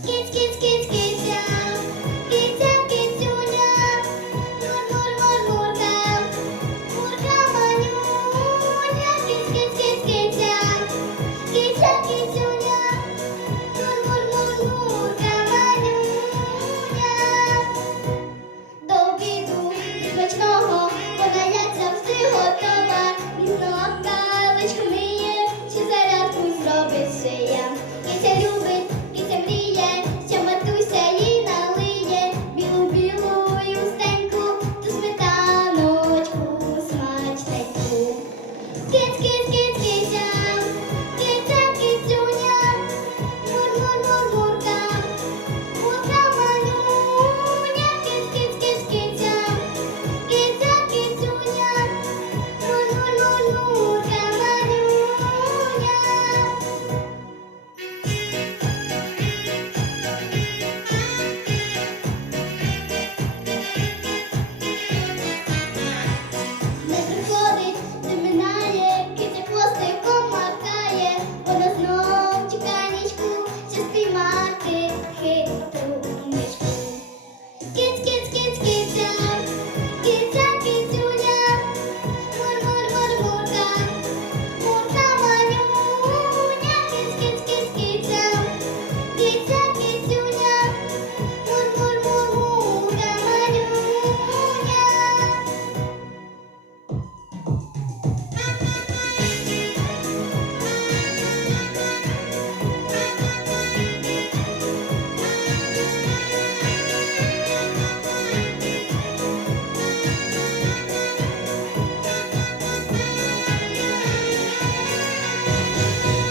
Kids, kids, kids, kids. es.